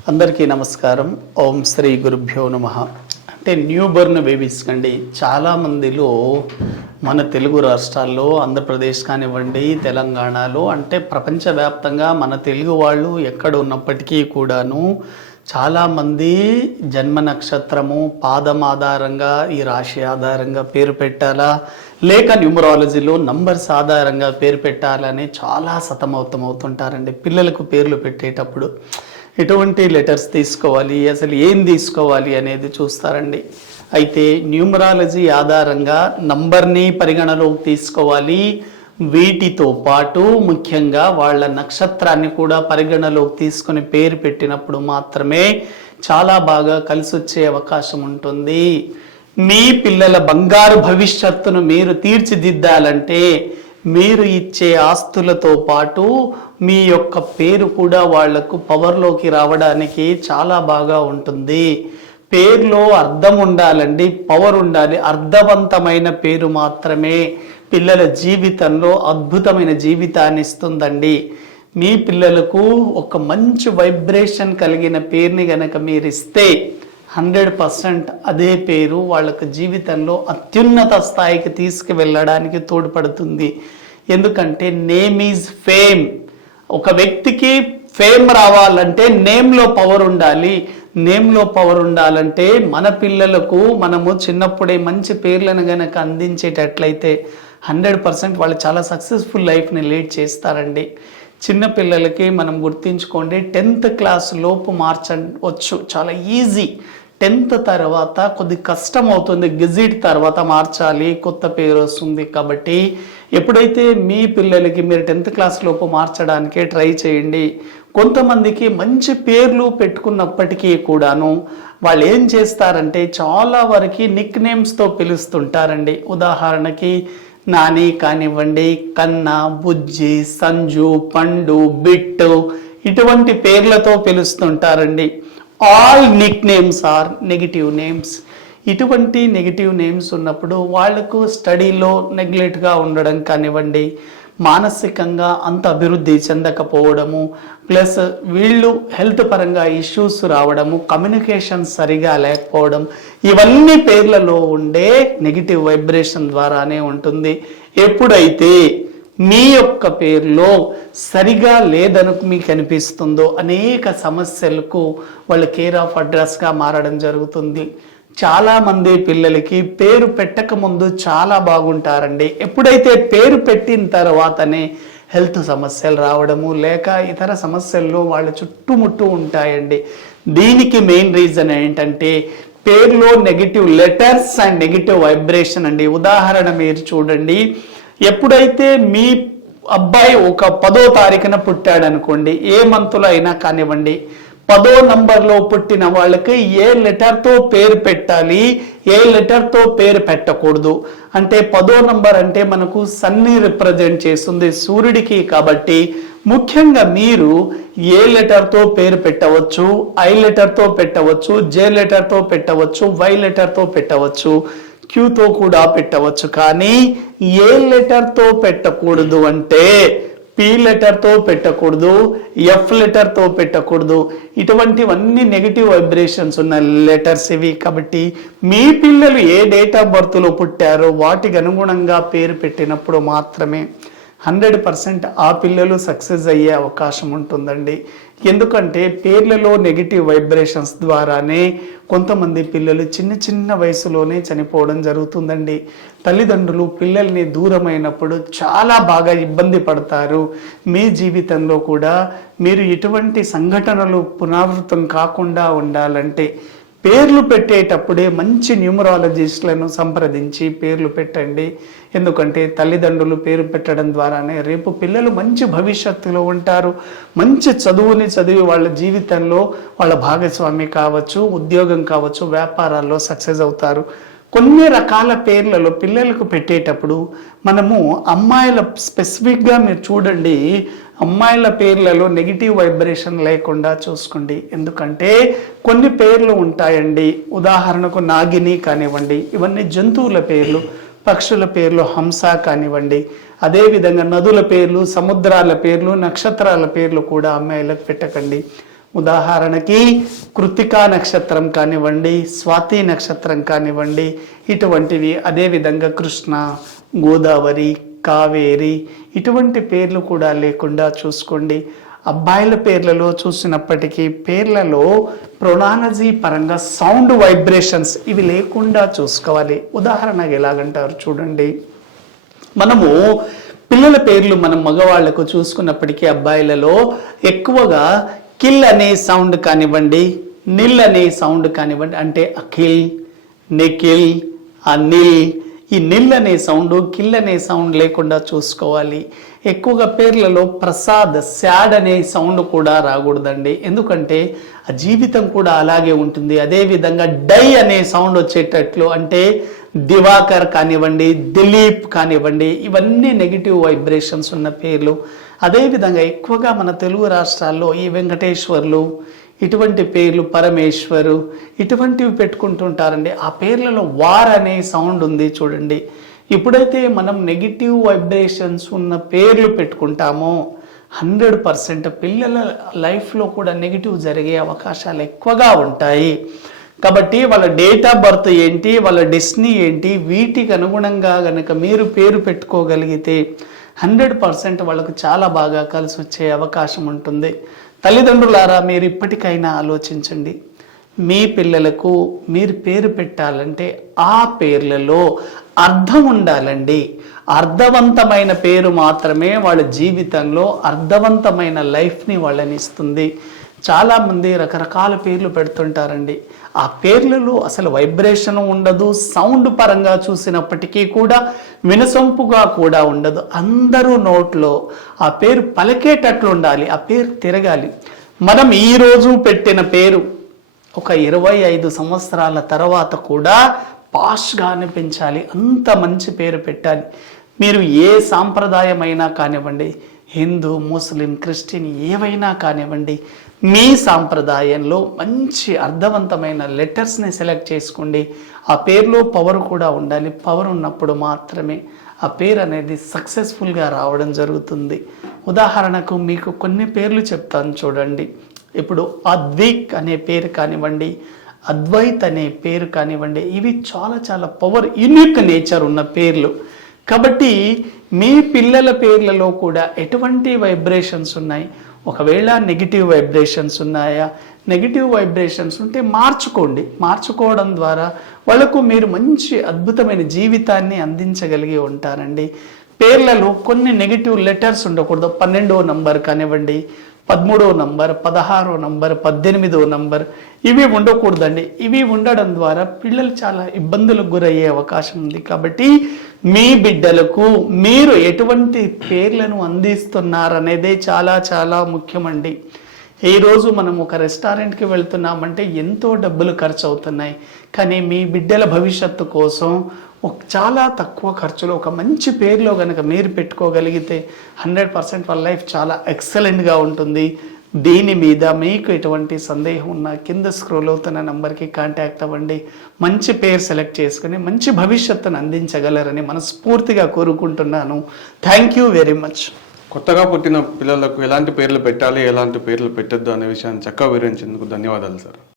అందరికీ నమస్కారం. ఓం శ్రీ గురుభ్యో నమః. అంటే న్యూ బర్న్ బేబీస్ కండి చాలామందిలో మన తెలుగు రాష్ట్రాల్లో, ఆంధ్రప్రదేశ్ కానివ్వండి, తెలంగాణలో, అంటే ప్రపంచవ్యాప్తంగా మన తెలుగు వాళ్ళు ఎక్కడ ఉన్నప్పటికీ కూడాను చాలామంది జన్మ నక్షత్రము, పాదం ఆధారంగా, ఈ రాశి ఆధారంగా పేరు పెట్టాలా లేక న్యూమరాలజీలో నంబర్స్ ఆధారంగా పేరు పెట్టాలని చాలా సతమవుతుంటారండి. పిల్లలకు పేర్లు పెట్టేటప్పుడు ఎటువంటి లెటర్స్ తీసుకోవాలి, అసలు ఏం తీసుకోవాలి అనేది చూస్తారండి. అయితే న్యూమరాలజీ ఆధారంగా నంబర్ని పరిగణలోకి తీసుకోవాలి. వీటితో పాటు ముఖ్యంగా వాళ్ళ నక్షత్రాన్ని కూడా పరిగణలోకి తీసుకొని పేరు పెట్టినప్పుడు మాత్రమే చాలా బాగా కలిసి వచ్చే అవకాశం ఉంటుంది. మీ పిల్లల బంగారు భవిష్యత్తును మీరు తీర్చిదిద్దాలంటే మీరు ఇచ్చే ఆస్తులతో పాటు మీ యొక్క పేరు కూడా వాళ్లకు పవర్లోకి రావడానికి చాలా బాగా ఉంటుంది. పేరులో అర్థం ఉండాలండి, పవర్ ఉండాలి. అర్థవంతమైన పేరు మాత్రమే పిల్లల జీవితంలో అద్భుతమైన జీవితాన్ని ఇస్తుందండి. మీ పిల్లలకు ఒక మంచి వైబ్రేషన్ కలిగిన పేరుని గనక మీరు ఇస్తే 100% అదే పేరు వాళ్ళకు జీవితంలో అత్యున్నత స్థాయికి తీసుకువెళ్ళడానికి తోడ్పడుతుంది. ఎందుకంటే నేమ్ ఈజ్ ఫేమ్. ఒక వ్యక్తికి ఫేమ్ రావాలంటే నేమ్లో పవర్ ఉండాలి. నేమ్లో పవర్ ఉండాలంటే మన పిల్లలకు మనము చిన్నప్పుడే మంచి పేర్లను గనక అందించేటట్లయితే 100% వాళ్ళు చాలా సక్సెస్ఫుల్ లైఫ్ని లీడ్ చేస్తారండి. చిన్నపిల్లలకి మనం గుర్తించుకోండి, 10th క్లాస్ లోపు మార్చవచ్చు, చాలా ఈజీ. 10th తర్వాత కొద్ది కష్టం అవుతుంది, గెజిట్ తర్వాత మార్చాలి, కొత్త పేరు వస్తుంది. కాబట్టి ఎప్పుడైతే మీ పిల్లలకి మీరు 10th క్లాస్ లోపు మార్చడానికే ట్రై చేయండి. కొంతమందికి మంచి పేర్లు పెట్టుకున్నప్పటికీ కూడాను వాళ్ళు ఏం చేస్తారంటే చాలా వరకు నిక్ నేమ్స్తో పిలుస్తుంటారండి. ఉదాహరణకి నాని కానివ్వండి, కన్నా, బుజ్జి, సంజు, పండు, బిట్టు, ఇటువంటి పేర్లతో పిలుస్తుంటారండి. All Nick names or negative names. ఇటువంటి నెగిటివ్ నేమ్స్ ఉన్నప్పుడు వాళ్లకు స్టడీలో నెగ్లెక్ట్గా ఉండడం కానివ్వండి, మానసికంగా అంత అభివృద్ధి చెందకపోవడము, ప్లస్ వీళ్ళు హెల్త్ పరంగా ఇష్యూస్ రావడము, కమ్యూనికేషన్ సరిగా లేకపోవడం, ఇవన్నీ పేర్లలో ఉండే నెగిటివ్ వైబ్రేషన్ ద్వారానే ఉంటుంది. ఎప్పుడైతే మీ యొక్క పేరులో సరిగా లేదను మీకు అనిపిస్తుందో అనేక సమస్యలకు వాళ్ళు కేర్ ఆఫ్ అడ్రస్గా మారడం జరుగుతుంది. చాలామంది పిల్లలకి పేరు పెట్టక ముందు చాలా బాగుంటారండి. ఎప్పుడైతే పేరు పెట్టిన తర్వాతనే హెల్త్ సమస్యలు రావడము లేక ఇతర సమస్యల్లో వాళ్ళ చుట్టుముట్టు ఉంటాయండి. దీనికి మెయిన్ రీజన్ ఏంటంటే పేరులో negative letters and negative vibration అండి. ఉదాహరణ మీరు చూడండి, ఎప్పుడైతే మీ అబ్బాయి ఒక 10వ తారీఖున పుట్టాడు అనుకోండి, ఏ మంత్లో అయినా కానివ్వండి, 10వ నంబర్లో పుట్టిన వాళ్ళకి ఏ లెటర్తో పేరు పెట్టాలి, ఏ లెటర్తో పేరు పెట్టకూడదు. అంటే 10వ నంబర్ అంటే మనకు సన్ని రిప్రజెంట్ చేస్తుంది, సూర్యుడికి. కాబట్టి ముఖ్యంగా మీరు ఏ లెటర్తో పేరు పెట్టవచ్చు, ఐ లెటర్తో పెట్టవచ్చు, జే లెటర్తో పెట్టవచ్చు, వై లెటర్తో పెట్టవచ్చు, క్యూతో కూడా పెట్టవచ్చు. కానీ ఏ లెటర్తో పెట్టకూడదు అంటే పి లెటర్తో పెట్టకూడదు, ఎఫ్ లెటర్తో పెట్టకూడదు. ఇటువంటివన్నీ నెగిటివ్ వైబ్రేషన్స్ ఉన్న లెటర్స్ ఇవి. కాబట్టి మీ పిల్లలు ఏ డేట్ ఆఫ్ బర్త్లో పుట్టారో వాటికి అనుగుణంగా పేరు పెట్టినప్పుడు మాత్రమే 100% ఆ పిల్లలు సక్సెస్ అయ్యే అవకాశం ఉంటుందండి. ఎందుకంటే పేర్లలో నెగిటివ్ వైబ్రేషన్స్ ద్వారానే కొంతమంది పిల్లలు చిన్న వయసులోనే చనిపోవడం జరుగుతుందండి. తల్లిదండ్రులు పిల్లల్ని దూరమైనప్పుడు చాలా బాగా ఇబ్బంది పడతారు. మీ జీవితంలో కూడా మీరు ఇటువంటి సంఘటనలు పునరావృతం కాకుండా ఉండాలంటే పేర్లు పెట్టేటప్పుడే మంచి న్యూమరాలజిస్టులను సంప్రదించి పేర్లు పెట్టండి. ఎందుకంటే తల్లిదండ్రులు పేరు పెట్టడం ద్వారానే రేపు పిల్లలు మంచి భవిష్యత్తులో ఉంటారు. మంచి చదువుని చదివి వాళ్ళ జీవితంలో వాళ్ళ భాగస్వామి కావచ్చు, ఉద్యోగం కావచ్చు, వ్యాపారాల్లో సక్సెస్ అవుతారు. కొన్ని రకాల పేర్లలో పిల్లలకు పెట్టేటప్పుడు మనము అమ్మాయిల స్పెసిఫిక్గా మీరు చూడండి, అమ్మాయిల పేర్లలో నెగిటివ్ వైబ్రేషన్ లేకుండా చూసుకోండి. ఎందుకంటే కొన్ని పేర్లు ఉంటాయండి. ఉదాహరణకు నాగిని కానివ్వండి, ఇవన్నీ జంతువుల పేర్లు. పక్షుల పేర్లు హంస కానివ్వండి, అదేవిధంగా నదుల పేర్లు, సముద్రాల పేర్లు, నక్షత్రాల పేర్లు కూడా అమ్మాయిలకు పెట్టకండి. ఉదాహరణకి కృత్తికా నక్షత్రం కానివ్వండి, స్వాతి నక్షత్రం కానివ్వండి, ఇటువంటివి. అదేవిధంగా కృష్ణ, గోదావరి, కావేరి ఇటువంటి పేర్లు కూడా లేకుండా చూసుకోండి. అబ్బాయిల పేర్లలో చూసినప్పటికీ పేర్లలో ప్రొనాలజీ పరంగా సౌండ్ వైబ్రేషన్స్ ఇవి లేకుండా చూసుకోవాలి. ఉదాహరణగా ఎలాగంటారు చూడండి, మనము పిల్లల పేర్లు మనం మగవాళ్లకు చూసుకున్నప్పటికీ అబ్బాయిలలో ఎక్కువగా కిల్ అనే సౌండ్ కానివ్వండి, నిల్ అనే సౌండ్ కానివ్వండి, అంటే అఖిల్, నిఖిల్, అనిల్, ఈ నిల్ అనే సౌండ్, కిల్ అనే సౌండ్ లేకుండా చూసుకోవాలి. ఎక్కువగా పేర్లలో ప్రసాద్, శాడ్ అనే సౌండ్ కూడా రాకూడదండి, ఎందుకంటే ఆ జీవితం కూడా అలాగే ఉంటుంది. అదేవిధంగా డై అనే సౌండ్ వచ్చేటట్లు, అంటే దివాకర్ కానివ్వండి, దిలీప్ కానివ్వండి, ఇవన్నీ నెగిటివ్ వైబ్రేషన్స్ ఉన్న పేర్లు. అదేవిధంగా ఎక్కువగా మన తెలుగు రాష్ట్రాల్లో ఈ వెంకటేశ్వర్లు ఇటువంటి పేర్లు, పరమేశ్వరు ఇటువంటివి పెట్టుకుంటుంటారండి. ఆ పేర్లలో వార్ అనే సౌండ్ ఉంది చూడండి. ఎప్పుడైతే మనం నెగిటివ్ వైబ్రేషన్స్ ఉన్న పేర్లు పెట్టుకుంటామో 100% పిల్లల లైఫ్లో కూడా నెగిటివ్ జరిగే అవకాశాలు ఎక్కువగా ఉంటాయి. కాబట్టి వాళ్ళ డేట్ ఆఫ్ బర్త్ ఏంటి, వాళ్ళ డెస్టినీ ఏంటి, వీటికి అనుగుణంగా గనక మీరు పేరు పెట్టుకోగలిగితే 100% వాళ్ళకు చాలా బాగా కలిసి వచ్చే అవకాశం ఉంటుంది. తల్లిదండ్రులారా, మీరు ఇప్పటికైనా ఆలోచించండి. మీ పిల్లలకు మీరు పేరు పెట్టాలంటే ఆ పేర్లలో అర్థం ఉండాలండి. అర్థవంతమైన పేరు మాత్రమే వాళ్ళ జీవితంలో అర్థవంతమైన లైఫ్ని వాళ్ళని ఇస్తుంది. చాలామంది రకరకాల పేర్లు పెడుతుంటారండి. ఆ పేర్లలో అసలు వైబ్రేషన్ ఉండదు, సౌండ్ పరంగా చూసినప్పటికీ కూడా వినసొంపుగా కూడా ఉండదు. అందరూ నోట్లో ఆ పేరు పలికేటట్లు ఉండాలి, ఆ పేరు తిరగాలి. మనం ఈరోజు పెట్టిన పేరు ఒక 25 సంవత్సరాల తర్వాత కూడా పాష్గా అనిపించాలి, అంత మంచి పేరు పెట్టాలి. మీరు ఏ సాంప్రదాయమైనా కానివ్వండి, హిందూ, ముస్లిం, క్రిస్టియన్ ఏవైనా కానివ్వండి, మీ సాంప్రదాయంలో మంచి అర్థవంతమైన లెటర్స్ని సెలెక్ట్ చేసుకోండి. ఆ పేరులో పవర్ కూడా ఉండాలి. పవర్ ఉన్నప్పుడు మాత్రమే ఆ పేరు అనేది సక్సెస్ఫుల్గా రావడం జరుగుతుంది. ఉదాహరణకు మీకు కొన్ని పేర్లు చెప్తాను చూడండి. ఇప్పుడు అద్విక్ అనే పేరు కానివ్వండి, అద్వైత్ అనే పేరు కానివ్వండి, ఇవి చాలా చాలా పవర్, యూనిక్ నేచర్ ఉన్న పేర్లు. కాబట్టి మీ పిల్లల పేర్లలో కూడా ఎటువంటి వైబ్రేషన్స్ ఉన్నాయి, ఒకవేళ నెగిటివ్ వైబ్రేషన్స్ ఉన్నాయా, నెగిటివ్ వైబ్రేషన్స్ ఉంటే మార్చుకోండి. మార్చుకోవడం ద్వారా వాళ్ళకు మీరు మంచి అద్భుతమైన జీవితాన్ని అందించగలిగి ఉంటారండి. పేర్లలో కొన్ని నెగిటివ్ లెటర్స్ ఉండకూడదు. 12వ నంబర్ కానివ్వండి, 13వ నంబర్, 16వ నంబర్, 18వ నంబర్, ఇవి ఉండకూడదండి. ఇవి ఉండడం ద్వారా పిల్లలు చాలా ఇబ్బందులకు గురయ్యే అవకాశం ఉంది. కాబట్టి మీ బిడ్డలకు మీరు ఎటువంటి పేర్లను అందిస్తున్నారనేదే చాలా చాలా ముఖ్యమండి. ఈరోజు మనం ఒక రెస్టారెంట్కి వెళ్తున్నామంటే ఎంతో డబ్బులు ఖర్చు అవుతున్నాయి, కానీ మీ బిడ్డల భవిష్యత్తు కోసం చాలా తక్కువ ఖర్చులో ఒక మంచి పేరులో కనుక మీరు పెట్టుకోగలిగితే 100% వాళ్ళ లైఫ్ చాలా ఎక్సలెంట్గా ఉంటుంది. దీని మీద మీకు ఎటువంటి సందేహం ఉన్నా కింద స్క్రోల్ అవుతున్న నంబర్కి కాంటాక్ట్ అవ్వండి. మంచి పేరు సెలెక్ట్ చేసుకుని మంచి భవిష్యత్తును అందించగలరని మనస్ఫూర్తిగా కోరుకుంటున్నాను. Thank you very much. కొత్తగా పుట్టిన పిల్లలకు ఎలాంటి పేర్లు పెట్టాలి, ఎలాంటి పేర్లు పెట్టద్దు అనే విషయాన్ని చక్కగా వివరించేందుకు ధన్యవాదాలు సార్.